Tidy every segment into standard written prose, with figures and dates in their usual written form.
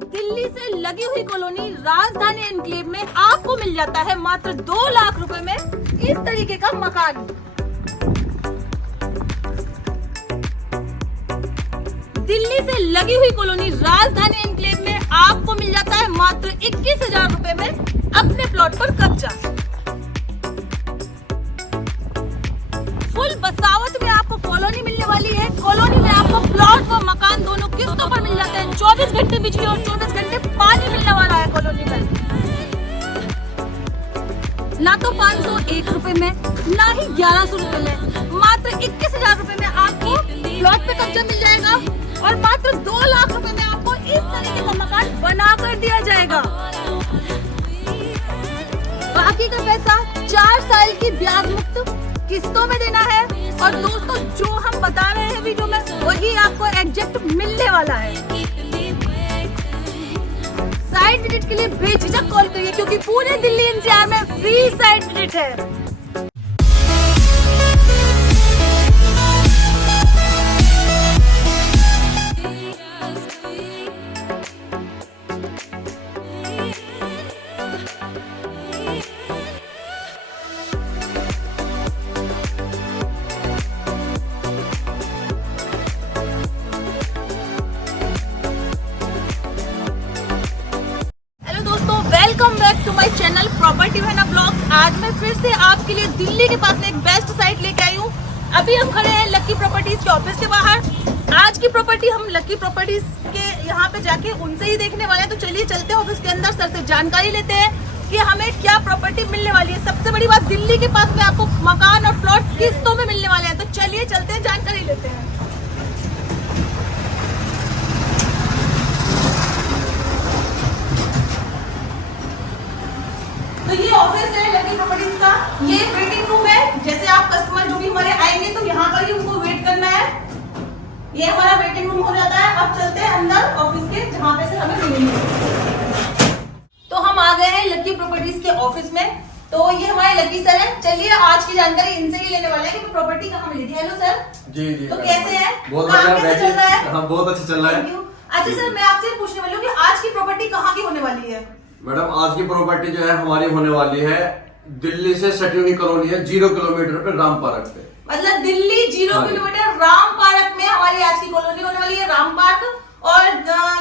दिल्ली से लगी हुई कॉलोनी राजधानी एनक्लेव में आपको मिल जाता है मात्र 2 लाख रुपए में इस तरीके का मकान। दिल्ली से लगी हुई कॉलोनी राजधानी एनक्लेव में आपको मिल जाता है मात्र 21,000 रुपए में अपने प्लॉट पर कब्जा। फुल बसावट में आपको कॉलोनी मिलने वाली है। कॉलोनी में आपको प्लॉट व मकान दोनों किस्तों पर मिल जाते हैं। 24 घंटे बिजली और 24 घंटे पानी मिलने वाला है कॉलोनी में। ना तो 501 रुपए में, ना ही 1100 रुपए में, मात्र 21,000 रुपए में आपको प्लॉट पे कब्जा मिल जाएगा और मात्र 2 लाख रुपए में आपको इस तरीके का मकान बना कर दिया जाएगा। बाकी का पैसा 4 साल की ब्याज मुक्त किस्तों में देना है। और दोस्तों, जो हम बता रहे हैं वीडियो में वही आपको एग्जैक्ट मिलने वाला है। साइट विजिट के लिए बेझिझक कॉल करिए, क्योंकि पूरे दिल्ली एनसीआर में फ्री साइट विजिट है। Welcome back to my channel property wanna blogs. आज मैं फिर से आपके लिए दिल्ली के पास एक बेस्ट साइट लेके आई हूँ। अभी हम खड़े हैं लकी प्रॉपर्टीज के ऑफिस के बाहर। आज की प्रॉपर्टी हम लकी प्रॉपर्टीज के यहाँ पे जाके उनसे ही देखने वाले हैं। तो चलिए चलते हैं ऑफिस के अंदर, सर से जानकारी लेते हैं कि हमें क्या प्रॉपर्टी मिलने वाली है। सबसे बड़ी बात, दिल्ली के पास में आपको मकान और प्लॉट किस्तों में मिलने वाले हैं। तो चलिए चलते हैं, जानकारी लेते हैं। तो ये ऑफिस है लकी प्रॉपर्टीज का। ये वेटिंग रूम है। जैसे आप कस्टमर जो भी हमारे आएंगे तो यहाँ पर ही उनको वेट करना है। ये हमारा वेटिंग रूम हो जाता है। अब चलते हैं अंदर ऑफिस के, जहाँ पे से हमें मिलेंगे। तो हम आ गए हैं लकी प्रॉपर्टीज के ऑफिस में। तो ये हमारे लकी सर है। चलिए आज की जानकारी इनसे ही लेने वाले हैं कि प्रॉपर्टी कहाँ मिली थी। Hello sir. जी जी। तो कैसे है? बहुत काम कैसे चल रहा है? हाँ, बहुत अच्छा चल रहा है। अच्छा सर, मैं आपसे पूछने वाली हूँ कि आज की प्रॉपर्टी कहाँ की होने वाली है? मैडम, आज की प्रॉपर्टी जो है हमारी होने वाली है दिल्ली से सटी हुई कॉलोनी है 0 किलोमीटर पे राम पार्क पे। मतलब दिल्ली 0 किलोमीटर राम पार्क में हमारी आज की कॉलोनी होने वाली है, राम पार्क। और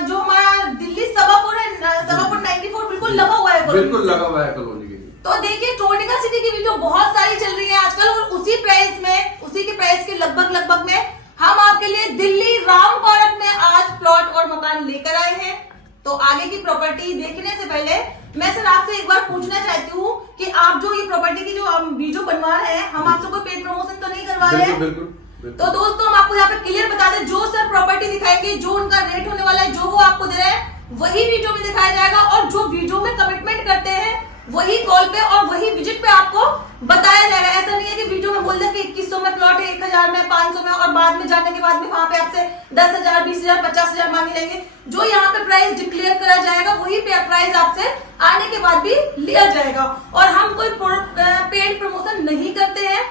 जो हमारा दिल्ली सभापुर है, सभापुर 94 बिल्कुल लगा हुआ है, बिल्कुल लगा हुआ है कॉलोनी के। तो देखिए, टोनिका सिटी की वीडियो बहुत सारी चल रही है आजकल और उसी प्राइस में, उसी के प्राइस के लगभग में हम आपके लिए दिल्ली राम पार्क में आज प्लॉट और मकान लेकर आए हैं। तो आगे की प्रॉपर्टी देखने से पहले मैं सर आपसे एक बार पूछना चाहती हूँ कि आप जो ये प्रॉपर्टी की जो वीडियो बनवा रहे हैं, हम आपसे कोई पेड प्रमोशन तो नहीं करवा रहे हैं? बिल्कुल। तो दोस्तों, हम आपको यहाँ पे क्लियर बता दें, जो सर प्रॉपर्टी दिखाएंगे, जो उनका रेट होने वाला है, जो वो आपको दे रहे हैं, वही वीडियो में दिखाया जाएगा। और जो वीडियो में कमिटमेंट करते हैं वही कॉल पे और वही विजिट पे आपको बताया जाएगा। ऐसा नहीं है कि वीडियो में बोल दे कि 2100 में प्लॉट है, 1000 में, 500 में, और बाद में जाने के बाद में वहां पे आपसे 10,000, 20,000, 50,000 मांगे लेंगे। जो यहाँ पे प्राइस डिक्लेयर करा जाएगा वही प्राइस आपसे आने के बाद भी लिया जाएगा। और हम कोई पेड प्रमोशन नहीं करते हैं,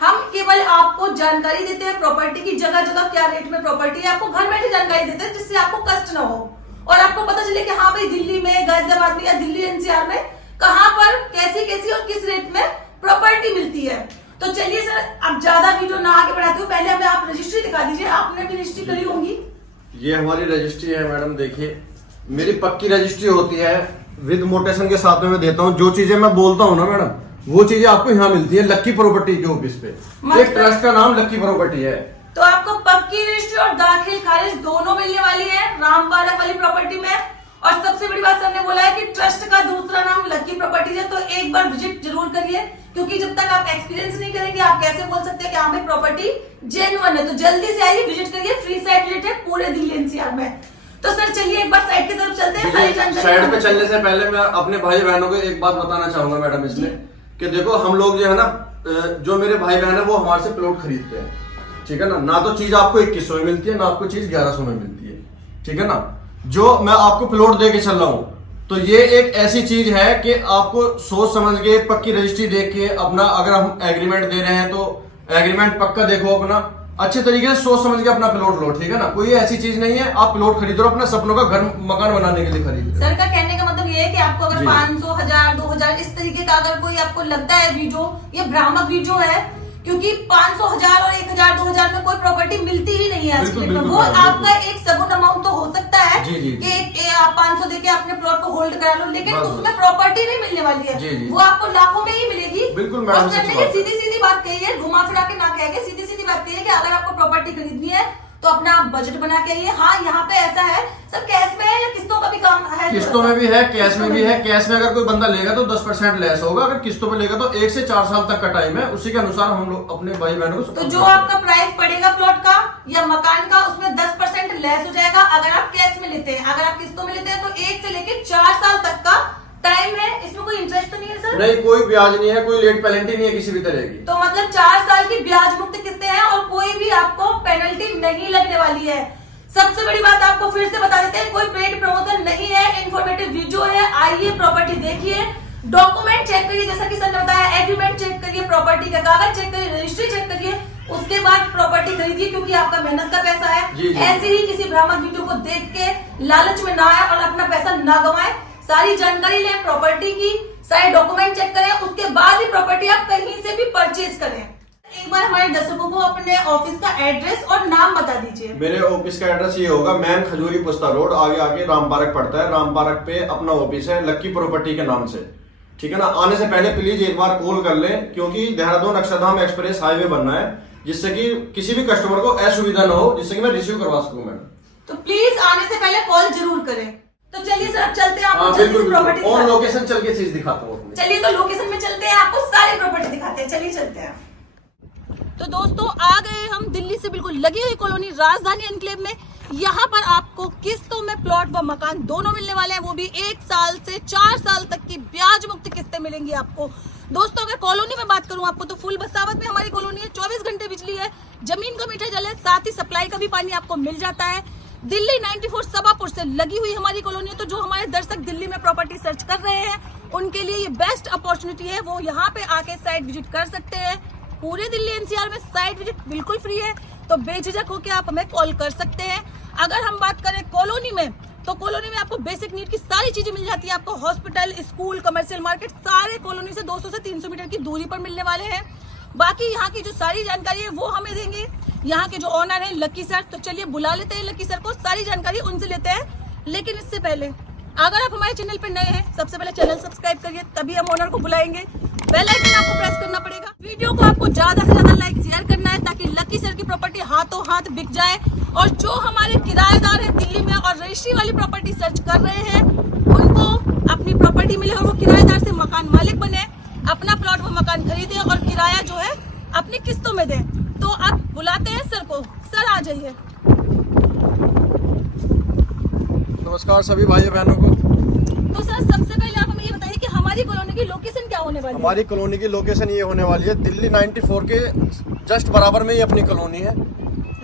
हम केवल आपको जानकारी देते हैं प्रॉपर्टी की। जगह जगह क्या रेट में प्रॉपर्टी है आपको घर बैठे जानकारी देते हैं, जिससे आपको कष्ट न हो और आपको पता चले कि हाँ भाई, दिल्ली में, गाजियाबाद में या दिल्ली एनसीआर में कहाँ पर कैसी और किस रेट में प्रॉपर्टी मिलती है। तो चलिए सर, अब ज्यादा वीडियो ना आगे बढ़ाते हुए पहले हमें आप रजिस्ट्री दिखा दीजिए। आपने भी रजिस्ट्री करी होंगी। ये हमारी रजिस्ट्री है मैडम। देखिए, मेरी पक्की रजिस्ट्री होती है, विद मोटेशन के साथ में मैं देता हूँ। जो चीजें मैं बोलता हूँ ना मैडम, वो चीजें आपको यहाँ मिलती है लकी प्रॉपर्टी के ऑफिस पे। एक ट्रस्ट का नाम लकी प्रॉपर्टी है। तो आपको पक्की रजिस्ट्री और दाखिल खारिज दोनों मिलने वाली है राम पार्क वाली प्रॉपर्टी में। और सबसे बड़ी बात सर ने बोला है कि ट्रस्ट का दूसरा नाम लकी प्रॉपर्टीज है। तो एक बार विजिट जरूर करिए, क्योंकि जब तक आप एक्सपीरियंस नहीं करेंगे आप कैसे बोल सकते हैं कि हमें प्रॉपर्टी जेन्युइन है। तो जल्दी से आइए, विजिट करिए। फ्री साइट विजिट है पूरे दिल्ली एनसीआर में। तो सर चलिए एक बार साइट की तरफ चलते हैं। साइट पे चलने से पहले मैं अपने भाई बहनों को एक बात बताना चाहूंगा मैडम इसमें, कि देखो हम लोग जो है ना, जो मेरे भाई बहन है वो हमारे से प्लॉट खरीदते हैं, ठीक है ना तो चीज आपको 2100 में मिलती है, ना आपको चीज 1100 में मिलती है, ठीक है ना। जो मैं आपको प्लॉट दे के चल रहा हूँ, तो ये एक ऐसी चीज है कि आपको सोच समझ के, पक्की रजिस्ट्री देख के अपना, अगर हम एग्रीमेंट दे रहे हैं तो एग्रीमेंट पक्का देखो अपना, अच्छे तरीके से सोच समझ के अपना प्लॉट लो, ठीक है ना। कोई ऐसी चीज नहीं है आप प्लॉट खरीदो और अपने सपनों का घर मकान बनाने के लिए खरीद। सर का कहने का मतलब ये है कि आपको अगर जी। 500, 1000, 2000 इस तरीके का अगर कोई आपको लगता है वीडियो, ये भ्रामक वीडियो है, क्योंकि 500, 1000 और 1000, 2000 में कोई प्रॉपर्टी मिलती ही नहीं है आज के बिल्कुल, डेट में। बिल्कुल, वो बिल्कुल। आपका एक सगुन अमाउंट तो हो सकता है जी, जी, कि आप 500 देके अपने प्लॉट को होल्ड करा लो, लेकिन बस, उसमें प्रॉपर्टी नहीं मिलने वाली है। जी, जी। वो आपको लाखों में ही मिलेगी। बिल्कुल मैडम, और सर सच ने बात है। सीधी सीधी बात कही है, घुमा फिरा के ना कह के सीधी सीधी बात कही है कि अगर आपको प्रॉपर्टी खरीदनी है तो अपना आप बजट बना के आइए। हाँ, यहाँ पे ऐसा है सर, कैश में है या किस्तों का भी काम है? किस्तों में भी है, कैश में भी है। कैश में अगर कोई बंदा लेगा तो 10% लेस होगा, अगर किस्तों में लेगा तो 1 से 4 साल तक का टाइम है, उसी के अनुसार हम लोग अपने भाई बहनों को। तो जो आपका प्राइस पड़ेगा प्लॉट का या मकान का, उसमें 10% लेस हो जाएगा अगर आप कैश में लेते हैं। अगर आप किस्तों में लेते हैं तो 1 से लेके 4 साल तक का टाइम है। इसमें कोई इंटरेस्ट तो नहीं है सर? नहीं, कोई ब्याज नहीं है, कोई लेट पेनल्टी नहीं है किसी भी तरह की। तो मतलब 4 साल की ब्याज मुक्त किस्तें हैं और कोई भी आपको पेनल्टी नहीं लगने वाली है। सबसे बड़ी बात आपको फिर से बता देते हैं, कोई पेड प्रमोशन नहीं है, इन्फॉर्मेटिव वीडियो है। आइए प्रॉपर्टी देखिए, डॉक्यूमेंट चेक करिए, जैसा कि सर ने बताया, एग्रीमेंट चेक करिए, प्रॉपर्टी का कागज चेक करिए, रजिस्ट्री चेक करिए, उसके बाद प्रॉपर्टी खरीदिए, क्योंकि आपका मेहनत का पैसा है। जी, जी। ऐसे ही किसी भ्रामक वीडियो को देख के लालच में ना आए और अपना पैसा ना गवाएं। सारी जानकारी लें प्रॉपर्टी की, सारे डॉक्यूमेंट चेक करें, उसके बाद ही प्रॉपर्टी आप कहीं से भी परचेज करें। एक बार हमारे दर्शकों को अपने ऑफिस का एड्रेस और नाम बता दीजिए। मेरे ऑफिस का एड्रेस ये होगा, मैन खजूरी पुस्ता रोड, आगे आगे राम पार्क पड़ता है। राम पार्क पे अपना ऑफिस है, लक्की प्रॉपर्टी के नाम से, ठीक है ना। आने से पहले प्लीज एक बार कॉल कर लें, क्योंकि देहरादून अक्षरधाम एक्सप्रेस हाईवे बनना है, जिससे कि किसी भी कस्टमर को असुविधा ना हो, जिससे कि मैं रिसीव करवा सकूं मैडम। तो प्लीज आने से पहले कॉल जरूर करें। तो चलिए सर, अब चलते हैं, आपको हाँ, जल्दी बिल्कुल से बिल्कुल। प्रॉपर्टी और दिखाते हैं। लोकेशन चल के चीज दिखाता हूँ अपनी। चलिए तो लोकेशन में चलते हैं, आपको सारी प्रॉपर्टी दिखाते हैं। चलिए चलते हैं। तो दोस्तों आ गए हम दिल्ली से बिल्कुल लगी हुई कॉलोनी राजधानी एनक्लेव में। यहाँ पर आपको किस्तों में प्लॉट व मकान दोनों मिलने वाले हैं, वो भी 1 साल से 4 साल तक की ब्याज मुक्त किस्तें मिलेंगी आपको। दोस्तों अगर कॉलोनी में बात करूं आपको, तो फुल बसावत में हमारी कॉलोनी है, 24 घंटे बिजली है, जमीन का मीठा जल है, साथ ही सप्लाई का भी पानी आपको मिल जाता है। दिल्ली 94 सभापुर से लगी हुई हमारी कॉलोनी है। तो जो हमारे दर्शक दिल्ली में प्रॉपर्टी सर्च कर रहे हैं, उनके लिए ये बेस्ट अपॉर्चुनिटी है, वो यहाँ पे आके साइट विजिट कर सकते हैं। पूरे दिल्ली एनसीआर में साइट विजिट बिल्कुल फ्री है, तो बेझिझक होकर आप हमें कॉल कर सकते हैं। अगर हम बात करें कॉलोनी में, तो कॉलोनी में आपको बेसिक नीड की सारी चीजें मिल जाती है। आपको हॉस्पिटल, स्कूल, कमर्शियल मार्केट सारे कॉलोनी से 200 से 300 मीटर की दूरी पर मिलने वाले हैं। बाकी यहाँ की जो सारी जानकारी है वो हमें देंगे यहाँ के जो ओनर है लकी सर। तो चलिए बुला लेते हैं लकी सर को, सारी जानकारी उनसे लेते हैं। लेकिन इससे पहले अगर आप हमारे चैनल पर नए हैं, सबसे पहले चैनल सब्सक्राइब करिए, तभी हम ओनर को बुलाएंगे। बेल आइकन आपको प्रेस करना पड़ेगा। वीडियो को आपको ज्यादा से ज्यादा लाइक शेयर करना है, ताकि लकी सर की प्रॉपर्टी हाथों हाथ बिक जाए। और जो हमारे किराएदार हैं दिल्ली में और रजिस्ट्री वाली प्रॉपर्टी सर्च कर रहे हैं, उनको अपनी प्रॉपर्टी मिले और वो किराएदार से मकान मालिक बने, अपना प्लॉट व मकान खरीदे और किराया जो है अपनी किस्तों में दें। तो आप बुलाते हैं सर को। सर आ जाइए। नमस्कार सभी भाई बहनों को। तो सर सबसे पहले आप हमें ये बताइए कि हमारी कॉलोनी की लोकेशन क्या होने वाली है? हमारी कॉलोनी की लोकेशन ये होने वाली है, दिल्ली 94 के जस्ट बराबर में ही अपनी कॉलोनी है,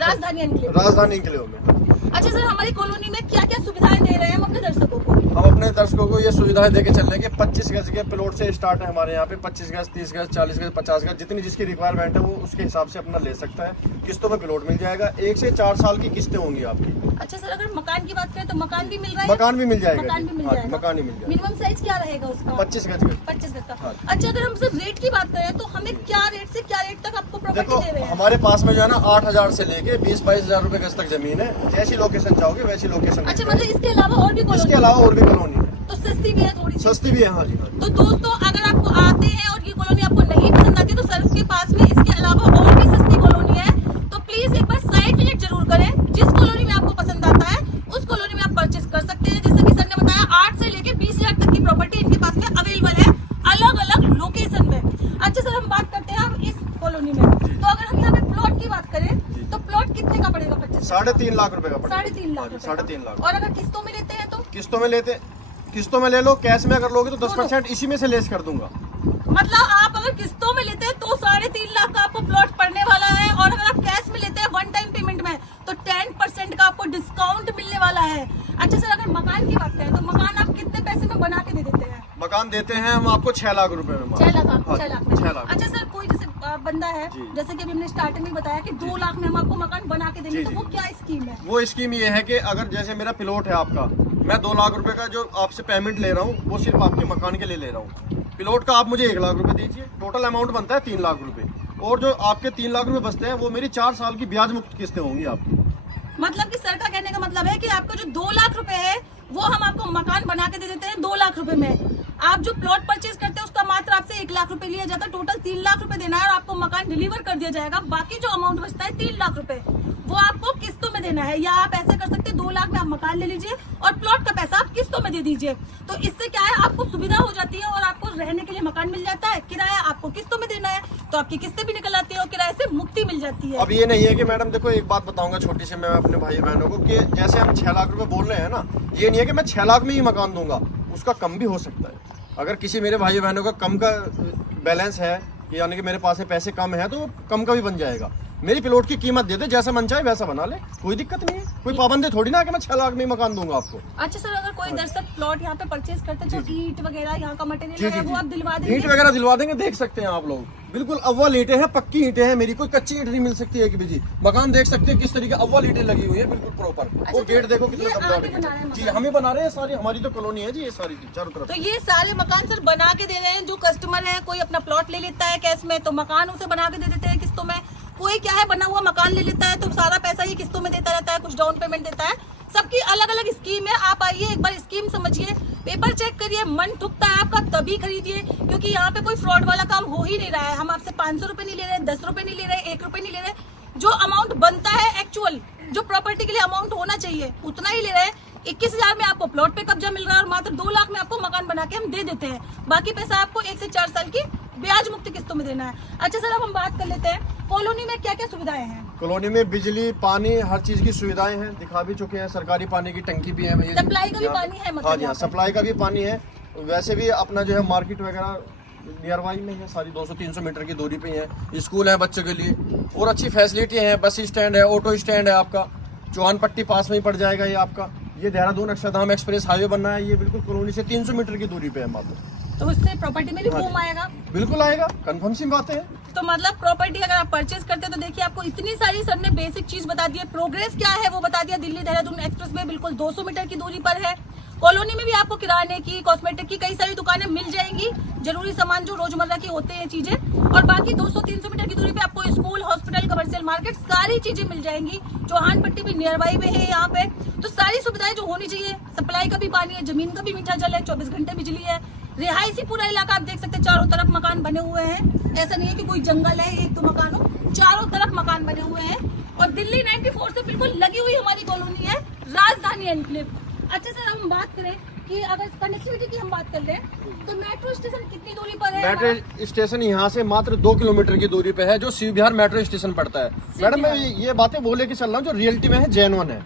राजधानी एनक्लेव। राजधानी एनक्लेव में। अच्छा सर, हमारी कॉलोनी में क्या क्या सुविधाएं दे रहे हैं हम अपने दर्शकों को? हम अपने दर्शकों को ये सुविधाएं देके चल रहे हैं कि 25 गज के प्लॉट से स्टार्ट है हमारे यहाँ पे। 25 गज, 30 गज, 40 गज, 50 गज, जितनी जिसकी रिक्वायरमेंट है वो उसके हिसाब से अपना ले सकता है। किस्तों में प्लॉट मिल जाएगा, 1 से 4 साल की किस्तें होंगी आपकी। अच्छा सर, अगर मकान की बात करें तो मकान भी मिल रहा है? मकान भी मिल जाएगा। मकान भी मिल हाँ, जाएगा। मकान ही मिल जाएगा। मिनिमम साइज क्या रहेगा उसका? 25 गज का। 25 गज का। हाँ। अच्छा, अगर हम सर रेट की बात करें तो हमें क्या रेट से क्या रेट तक आपको प्रॉपर्टी देखो दे रहे हैं? हमारे पास में जो है ना 8,000 से लेके 20-22 हजार रुपए गज तक जमीन है। जैसी लोकेशन चाहोगे वैसी लोकेशन। अच्छा, मतलब इसके अलावा और भी इसके कॉलोनी? अलावा और भी कॉलोनी है, तो सस्ती भी है थोड़ी सी? सस्ती भी है। हाँ जी। तो दोस्तों अगर आपको आते हैं और ये कॉलोनी आपको नहीं पसंद आती, तो सर के पास में इसके अलावा और भी सस्ती कॉलोनी है। तो प्लीज एक बार साइट विजिट जरूर करें। जिस कॉलोनी में आपको पसंद आता है उस कॉलोनी में आप परचेस कर सकते हैं। जैसा कि सर ने बताया, 8 से लेके 20 हजार तक की प्रॉपर्टी इनके पास में अवेलेबल है, अलग अलग लोकेशन में। अच्छा सर, हम बात करते हैं अब इस कॉलोनी में। तो अगर हम यहाँ पे प्लॉट की बात करें तो प्लॉट कितने का पड़ेगा? 25? 3.5 लाख रुपए का पड़ेगा। 3.5 लाख रुपए का। 3.5 लाख। और अगर किस्तों में लेते हैं तो? किस्तों में ले लो, कैश में अगर लोगे तो 10% इसी में से लेस कर दूंगा। मतलब आप अगर किस्तों में लेते हैं तो 3.5 लाख का आपको प्लॉट पड़ने वाला है, और अगर आप कैश में लेते हैं वन टाइम पेमेंट में तो 10% का आपको डिस्काउंट मिलने वाला है। अच्छा सर, अगर मकान की बात करें तो मकान आप कितने पैसे में बना के दे देते हैं? मकान देते हैं हम आपको 6 लाख रुपए में। 6 लाख? 6 लाख में। 6 लाख। अच्छा सर, कोई जैसे बंदा है, जी। जैसे कि अभी हमने स्टार्टिंग में बताया कि 2 लाख में हम आपको मकान बना के देंगे, जी, तो जी। वो क्या स्कीम है? वो स्कीम ये है कि अगर जैसे मेरा प्लॉट है आपका, मैं 2 लाख रुपए का जो आपसे पेमेंट ले रहा हूँ वो सिर्फ आपके मकान के लिए ले रहा हूँ। प्लॉट का आप मुझे 1 लाख रुपए दीजिए, टोटल अमाउंट बनता है 3 लाख रुपए, और जो आपके 3 लाख रुपए बचते हैं वो मेरी 4 साल की ब्याज मुक्त किस्तें होंगी आपकी। मतलब कि सर का कहने का मतलब है कि आपका जो 2 लाख रुपए है वो हम आपको मकान बना के दे देते हैं 2 लाख रुपए में। आप जो प्लॉट परचेज करते हैं उसका मात्र आपसे 1 लाख रुपए लिया जाता है, टोटल 3 लाख रुपए देना है और आपको मकान डिलीवर कर दिया जाएगा। बाकी जो अमाउंट बचता है 3 लाख रुपए वो आपको किस्तों में देना है, या आप ऐसे कर सकते हैं 2 लाख में आप मकान ले लीजिए और प्लॉट का पैसा आप किस्तों में दे दीजिए। तो इससे क्या है, आपको सुविधा हो जाती है और आपको रहने के लिए मकान मिल जाता है, किराया आपको किस्तों में देना है तो आपकी किस्तें भी निकल आती है और किराए से मुक्ति मिल जाती है। अब ये नहीं है कि मैडम देखो, एक बात बताऊंगा छोटी सी मैं अपने भाई बहनों को, कि जैसे हम 6 लाख रुपए बोल रहे हैं ना, ये नहीं है कि मैं 6 लाख में ही मकान दूंगा, उसका कम भी हो सकता है। अगर किसी मेरे भाई बहनों का कम का बैलेंस है, यानी कि मेरे पास में पैसे कम है, तो वो कम का भी बन जाएगा। मेरी प्लॉट की कीमत दे दे, जैसा मन चाहे वैसा बना ले, कोई दिक्कत नहीं है। कोई पाबंदी थोड़ी ना कि मैं 6 लाख में ही मकान दूंगा आपको। अच्छा सर, अगर कोई दर्शक प्लॉट यहाँ पे परचेज करते हैं तो ईंट वगैरह यहाँ का मटेरियल है वो आप दिलवा देंगे? ईंट वगैरह दिलवा देंगे, देख सकते हैं आप लोग, बिल्कुल अव्वल ईंटें हैं, पक्की ईंटें हैं मेरी, कोई कच्ची ईंट नहीं मिल सकती है कि भी जी। मकान देख सकते हैं किस तरीके अव्वल ईंटें लगी हुई है, बिल्कुल प्रॉपर। वो गेट देखो कितना दमदार जी, हम ही बना रहे हैं सारी, हमारी तो कॉलोनी है जी ये सारी चारों तरफ। तो ये सारे मकान सर बना के दे रहे हैं। जो कस्टमर है, कोई अपना प्लॉट ले लेता है कैश में तो मकान उसे बना के दे देते हैं किस्तों में, कोई क्या है बना हुआ मकान ले लेता है तो सारा पैसा ये किस्तों में देता रहता है, कुछ डाउन पेमेंट देता है। सबकी अलग अलग स्कीम है, आप आइए एक बार स्कीम समझिए, पेपर चेक करिए, मन ठुकता है आपका तभी खरीदिए, क्योंकि यहाँ पे कोई फ्रॉड वाला काम हो ही नहीं रहा है। हम आपसे 500 रुपए नहीं ले रहे, 10 रुपए नहीं ले रहे, 1 रुपए नहीं ले रहे, जो अमाउंट बनता है एक्चुअल जो प्रॉपर्टी के लिए अमाउंट होना चाहिए उतना ही ले रहे हैं। 21,000 में आपको प्लॉट पे कब्जा मिल रहा है और मात्र 2 लाख में आपको मकान बना के हम दे देते हैं। बाकी पैसा आपको 1 से 4 साल की ब्याज मुक्त किस्तों में देना है। अच्छा सर, अब हम बात कर लेते हैं कॉलोनी में क्या क्या सुविधाएं हैं। कॉलोनी में बिजली, पानी, हर चीज की सुविधाएं हैं, दिखा भी चुके हैं। सरकारी पानी की टंकी भी है, सप्लाई का भी पानी है मतलब? हाँ जी हाँ, सप्लाई का भी पानी है। वैसे भी अपना जो है मार्केट वगैरह नियर बाई में है, सारी 200-300 मीटर की दूरी पे है। स्कूल है बच्चों के लिए और अच्छी फैसिलिटी है, बस स्टैंड है, ऑटो स्टैंड है आपका, चौहान पट्टी पास में ही पड़ जाएगा ये आपका। ये देहरादून अक्षरधाम एक्सप्रेस हाईवे बनना है, ये बिल्कुल कॉलोनी से 300 मीटर की दूरी पे है मात्र। तो उससे प्रॉपर्टी में भी बूम आएगा? बिल्कुल आएगा, कंफर्म सी बात है। तो मतलब प्रॉपर्टी अगर आप परचेज करते हैं तो देखिए आपको इतनी सारी सर ने बेसिक चीज बता दी है। प्रोग्रेस क्या है वो बता दिया, दिल्ली देहरादून एक्सप्रेस में बिल्कुल 200 मीटर की दूरी पर है। कॉलोनी में भी आपको किराने की, कॉस्मेटिक की कई सारी दुकानें मिल जाएंगी, जरूरी सामान जो रोजमर्रा की होते हैं चीजें, और बाकी 200-300 मीटर की दूरी पे आपको स्कूल, हॉस्पिटल, कमर्शियल मार्केट सारी चीजें मिल जाएंगी। चौहान पट्टी भी नियर बाई में है यहाँ पे, तो सारी सुविधाएं जो होनी चाहिए। सप्लाई का भी पानी है, जमीन का भी मीठा जल है, 24 घंटे बिजली है, रिहायशी पूरा इलाका आप देख सकते हैं, चारों तरफ मकान बने हुए हैं। ऐसा नहीं है कि कोई जंगल है, 1-2 मकान हो, चारों तरफ मकान बने हुए हैं। और दिल्ली 94 से बिल्कुल लगी हुई हमारी कॉलोनी है, राजधानी एनक्लेव। अच्छा सर, हम बात करें कि अगर कनेक्टिविटी की हम बात कर रहे हैं तो मेट्रो स्टेशन कितनी दूरी पर है? मेट्रो स्टेशन यहाँ से मात्र 2 किलोमीटर की दूरी पे है, जो शिव विहार मेट्रो स्टेशन पड़ता है। मैडम मैं ये बातें बोले के चल रहा हूँ जो रियलिटी में है, जेन्युइन है,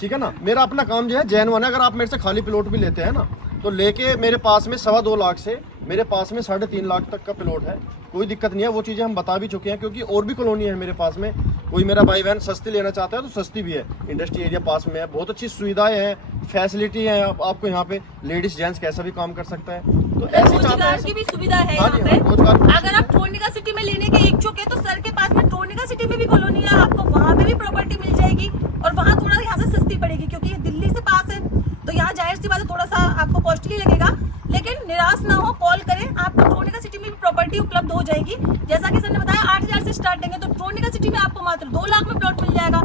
ठीक है ना। मेरा अपना काम जो है जेन्युइन है। अगर आप मेरे से खाली प्लॉट भी लेते हैं ना, तो लेके मेरे पास में 2.25 लाख से मेरे पास में 3.5 लाख तक का प्लॉट है, कोई दिक्कत नहीं है। वो चीज़ें हम बता भी चुके हैं, क्योंकि और भी कॉलोनी है मेरे पास में। कोई मेरा भाई बहन सस्ती लेना चाहता है तो सस्ती भी है, इंडस्ट्री एरिया पास में है, बहुत अच्छी सुविधाएं हैं, फैसिलिटी है। आपको यहाँ पे लेडीज जेंट्स कैसा भी काम कर सकता है, तो ऐसी रोजगार की भी सुविधा है हाँ यहाँ जी, पे। रोजगार। अगर आप ट्रोनिका सिटी में लेने के इच्छुक है तो सर के पास में ट्रोनिका सिटी में भी कॉलोनी है, आपको वहाँ पे भी प्रॉपर्टी मिल जाएगी और वहाँ थोड़ा यहाँ से सस्ती पड़ेगी, क्योंकि ये दिल्ली से पास है तो यहाँ जाहिर सी बात है थोड़ा सा आपको कॉस्टली लगेगा। लेकिन निराश ना हो, कॉल करें, आपको ट्रोनिका सिटी में भी प्रॉपर्टी उपलब्ध हो जाएगी। जैसा कि सर ने बताया 8,000 से स्टार्टिंग है, तो ट्रोनिका सिटी में आपको मात्र 2 लाख में प्लॉट मिल जाएगा।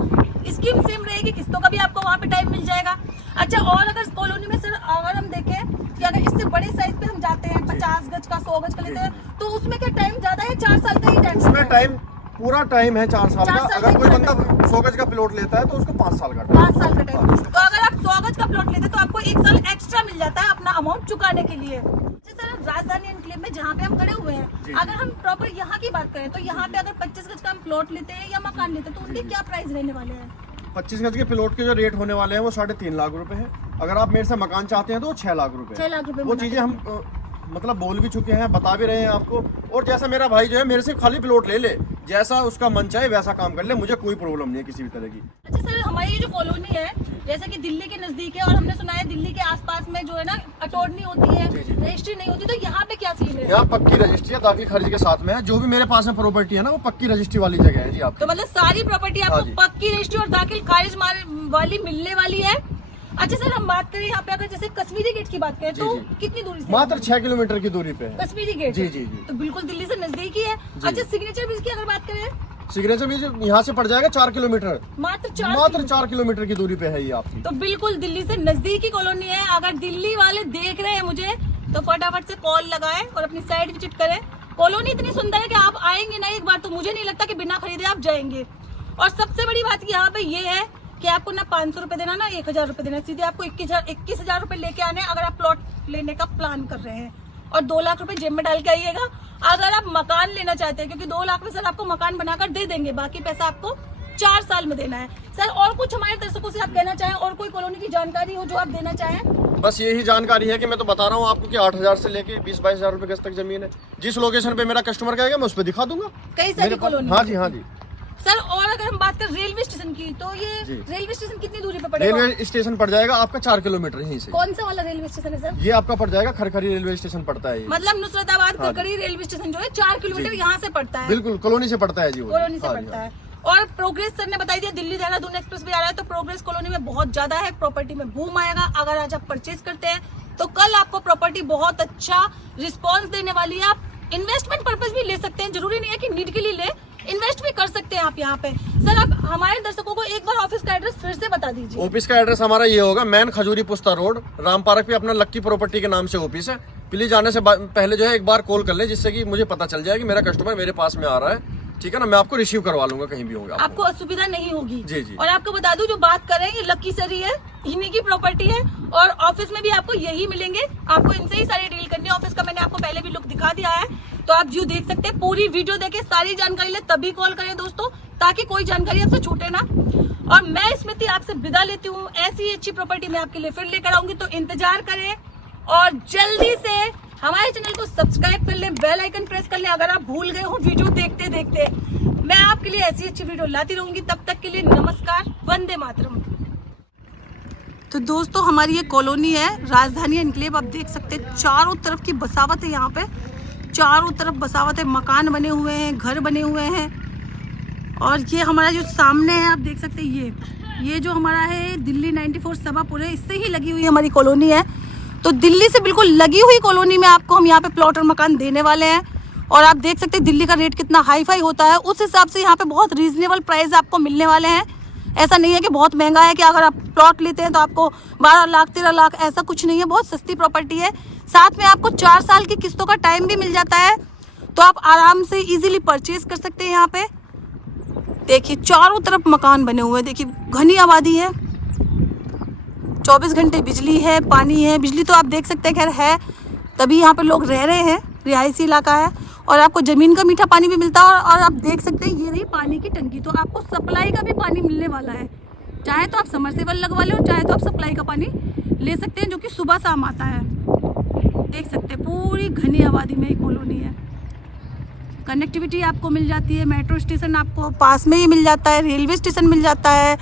स्कीम सेम रहेगी, किस्तों का भी आपको वहाँ पे टाइम मिल जाएगा। अच्छा, और अगर कॉलोनी में सर अगर हम देखें कि अगर इससे बड़े साइज पे हम जाते हैं, 50 गज का, 100 गज का लेते हैं, तो उसमें क्या टाइम ज्यादा है? 4 साल का ही टाइम? उसमें टाइम पूरा टाइम है 4 साल का। 4 साल अगर कोई का बंदा 100 गज का प्लॉट लेता है तो उसको 5 साल का टाइम। 5 साल का टाइम। तो अगर आप 100 गज का प्लॉट लेते हैं तो आपको 1 साल एक्स्ट्रा मिल जाता है अपना अमाउंट चुकाने के लिए। सर, राजधानी एनक्लेव में जहाँ पे हम खड़े हुए हैं, अगर हम प्रॉपर यहाँ की बात करें तो यहाँ पे अगर 25 गज का हम प्लॉट लेते हैं या मकान लेते हैं तो उनके क्या प्राइस रहने वाले हैं? 25 गज के प्लॉट के जो रेट होने वाले हैं वो 3.5 लाख रुपए हैं। अगर आप मेरे से मकान चाहते हैं तो 6 लाख रुपए। 6 लाख रुपए वो चीजें हम मतलब बोल भी चुके हैं, बता भी रहे हैं आपको। और जैसा मेरा भाई जो है मेरे से खाली प्लॉट ले ले, जैसा उसका मन चाहे वैसा काम कर ले, मुझे कोई प्रॉब्लम नहीं है किसी भी तरह की। अच्छा सर, हमारी ये जो कॉलोनी है जैसे कि दिल्ली के नजदीक है और हमने सुना है दिल्ली के आसपास में जो है ना अटॉर्नी होती है, रजिस्ट्री नहीं होती, तो यहाँ पे क्या सीन है? यहाँ पक्की रजिस्ट्री है, दाखिल खारिज के साथ में है। जो भी मेरे पास में प्रॉपर्टी है ना वो पक्की रजिस्ट्री वाली जगह है जी। आप तो मतलब सारी प्रॉपर्टी हाँ आपको पक्की रजिस्ट्री और दाखिल खारिज वाली मिलने वाली है। अच्छा सर, हम बात करें यहाँ पे अगर जैसे कश्मीरी गेट की बात करें तो कितनी दूरी से? मात्र 6 किलोमीटर की दूरी पे है कश्मीरी गेट। जी जी जी। तो बिल्कुल दिल्ली से नजदीक ही है। अच्छा, सिग्नेचर ब्रिज की अगर बात करें? सिग्नेचर ब्रिज यहाँ से पड़ जाएगा 4 किलोमीटर, मात्र 4 किलोमीटर की दूरी पे है ये आपकी। तो बिल्कुल दिल्ली से नजदीक ही कॉलोनी है। अगर दिल्ली वाले देख रहे हैं मुझे तो फटाफट से कॉल लगाएं और अपनी साइट विजिट करें। कॉलोनी इतनी सुंदर है कि आप आएंगे ना एक बार तो मुझे नहीं लगता कि बिना खरीदे आप जाएंगे। और सबसे बड़ी बात यहाँ पे ये है कि आपको ना 500 रुपए देना ना 1000 रुपए देना, सीधे आपको 21,000 रुपए लेके आने अगर आप प्लॉट लेने का प्लान कर रहे हैं। और 2 लाख रुपए जेब में डाल के आइएगा अगर आप मकान लेना चाहते हैं, क्योंकि 2 लाख में सर आपको मकान बनाकर दे देंगे, बाकी पैसा आपको 4 साल में देना है। सर और कुछ हमारे दर्शकों से आप कहना चाहें और कोई कॉलोनी की जानकारी हो जो आप देना चाहें? बस यही जानकारी है कि मैं तो बता रहा हूँ आपको कि 8,000 से लेके 20-22,000 रुपए गज तक जमीन है। जिस लोकेशन पे मेरा कस्टमर कहेगा मैं उस पर दिखा दूंगा। कई सारी कॉलोनी। हाँ जी हाँ जी सर। और अगर हम बात करें रेलवे स्टेशन की तो ये रेलवे स्टेशन कितनी दूरी पे पड़ेगा? रेलवे स्टेशन पड़ जाएगा आपका 4 किलोमीटर यहीं से। कौन सा वाला रेलवे स्टेशन है सर? ये आपका पड़ जाएगा खरखरी रेलवे स्टेशन पड़ता है। मतलब नुसरताबाद खरखरी रेलवे स्टेशन जो है 4 किलोमीटर यहाँ से पड़ता है। बिल्कुल कॉलोनी से पड़ता है जी, कॉलोनी से पड़ता है। और प्रोग्रेस सर ने बताई दिया दिल्ली देहरादून एक्सप्रेस भी आ रहा है, तो प्रोग्रेस कॉलोनी में बहुत ज्यादा है, प्रॉपर्टी में बूम आएगा। अगर आज आप परचेज करते हैं तो कल आपको प्रॉपर्टी बहुत अच्छा रिस्पॉन्स देने वाली है। आप इन्वेस्टमेंट पर्पज भी ले सकते हैं, जरूरी नहीं है कि नीड के लिए ले, इन्वेस्ट भी कर सकते हैं आप यहाँ पे। सर आप हमारे दर्शकों को एक बार ऑफिस का एड्रेस फिर से बता दीजिए। ऑफिस का एड्रेस हमारा ये होगा, मैन खजूरी पुस्ता रोड, राम पार्क पे अपना लक्की प्रॉपर्टी के नाम से ऑफिस है। प्लीज आने से पहले जो है एक बार कॉल कर ले, जिससे कि मुझे पता चल जाए कि मेरा कस्टमर मेरे पास में आ रहा है, ठीक है ना। मैं आपको रिसीव करवा लूंगा कहीं भी होगा, आपको असुविधा नहीं होगी। जी जी। और आपको बता दूं जो बात कर रहे हैं ये लक्की सर ही है, इन्हीं की प्रॉपर्टी है और ऑफिस में भी आपको यही मिलेंगे। आपको इनसे ही सारी डील करनी है। ऑफिस का मैंने आपको पहले भी लुक दिखा दिया है, तो आप जो देख सकते हैं। पूरी वीडियो देखे, सारी जानकारी ले, तभी कॉल करें दोस्तों, ताकि कोई जानकारी आपसे छूटे ना। और मैं स्मृति आपसे विदा लेती हूँ। ऐसी अच्छी प्रॉपर्टी मैं आपके लिए फिर लेकर आऊंगी, तो इंतजार करें और जल्दी से हमारे चैनल को सब्सक्राइब कर लें, बेल आइकन प्रेस कर लें। अगर आप भूल गए हो वीडियो देखते देखते, मैं आपके लिए ऐसी अच्छी वीडियो लाती रहूंगी। तब तक के लिए नमस्कार, वंदे मातरम। तो दोस्तों हमारी ये कॉलोनी है राजधानी एनक्लेव। आप देख सकते हैं चारों तरफ की बसावत है, यहाँ पे चारों तरफ बसावत है, मकान बने हुए हैं, घर बने हुए हैं। और ये हमारा जो सामने है आप देख सकते हैं, ये जो हमारा है दिल्ली 94 सभापुर है, इससे ही लगी हुई हमारी कॉलोनी है। तो दिल्ली से बिल्कुल लगी हुई कॉलोनी में आपको हम यहाँ पे प्लॉट और मकान देने वाले हैं। और आप देख सकते हैं दिल्ली का रेट कितना हाई फाई होता है, उस हिसाब से यहाँ पे बहुत रीजनेबल प्राइस आपको मिलने वाले हैं। ऐसा नहीं है कि बहुत महंगा है कि अगर आप प्लॉट लेते हैं तो आपको 12 लाख 13 लाख, ऐसा कुछ नहीं है। बहुत सस्ती प्रॉपर्टी है, साथ में आपको 4 साल की किस्तों का टाइम भी मिल जाता है, तो आप आराम से इजीली परचेज कर सकते हैं। यहाँ पे देखिए चारों तरफ मकान बने हुए हैं, देखिए घनी आबादी है, 24 घंटे बिजली है, पानी है। बिजली तो आप देख सकते हैं खैर है, तभी यहाँ पे लोग रह रहे हैं, रिहायशी इलाका है। और आपको ज़मीन का मीठा पानी भी मिलता है। और आप देख सकते हैं ये रही पानी की टंकी, तो आपको सप्लाई का भी पानी मिलने वाला है। चाहे तो आप समरसेबल लगवा लें और चाहे तो आप सप्लाई का पानी ले सकते हैं, जो कि सुबह शाम आता है। देख सकते हैं पूरी घनी आबादी में ही कॉलोनी है। कनेक्टिविटी आपको मिल जाती है, मेट्रो स्टेशन आपको पास में ही मिल जाता है, रेलवे स्टेशन मिल जाता है,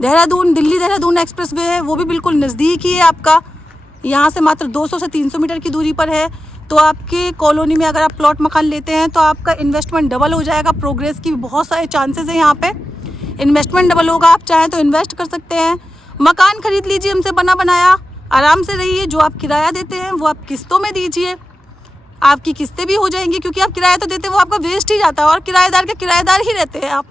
देहरादून दिल्ली देहरादून एक्सप्रेस वे है वो भी बिल्कुल नज़दीक ही है आपका, यहाँ से मात्र 200 से 300 मीटर की दूरी पर है। तो आपके कॉलोनी में अगर आप प्लॉट मकान लेते हैं तो आपका इन्वेस्टमेंट डबल हो जाएगा। प्रोग्रेस की भी बहुत सारे चांसेस हैं, यहाँ पे इन्वेस्टमेंट डबल होगा। आप चाहें तो इन्वेस्ट कर सकते हैं, मकान खरीद लीजिए हमसे बना बनाया, आराम से रहिए। जो आप किराया देते हैं वो आप किस्तों में दीजिए, आपकी किस्तें भी हो जाएंगी, क्योंकि आप किराया तो देते हैं वो आपका वेस्ट ही जाता है और किराएदार के किराएदार ही रहते हैं आप।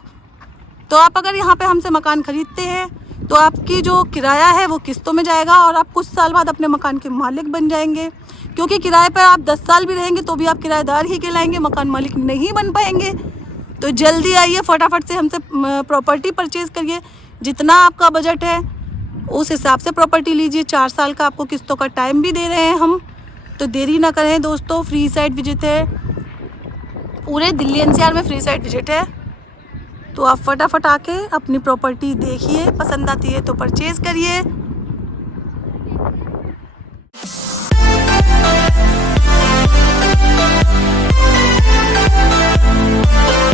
तो आप अगर यहाँ पे हमसे मकान खरीदते हैं तो आपकी जो किराया है वो किस्तों में जाएगा और आप कुछ साल बाद अपने मकान के मालिक बन जाएंगे। क्योंकि किराए पर आप 10 साल भी रहेंगे तो भी आप किराएदार ही कहलाएंगे, मकान मालिक नहीं बन पाएंगे। तो जल्दी आइए, फटाफट से हमसे प्रॉपर्टी परचेज़ करिए। जितना आपका बजट है उस हिसाब से प्रॉपर्टी लीजिए। 4 साल का आपको किस्तों का टाइम भी दे रहे हैं हम, तो देरी ना करें दोस्तों। फ्री साइट विजिट है, पूरे दिल्ली NCR में फ्री साइट विजिट है। तो आप फटाफट आके अपनी प्रॉपर्टी देखिए, पसंद आती है तो परचेज़ करिए। है।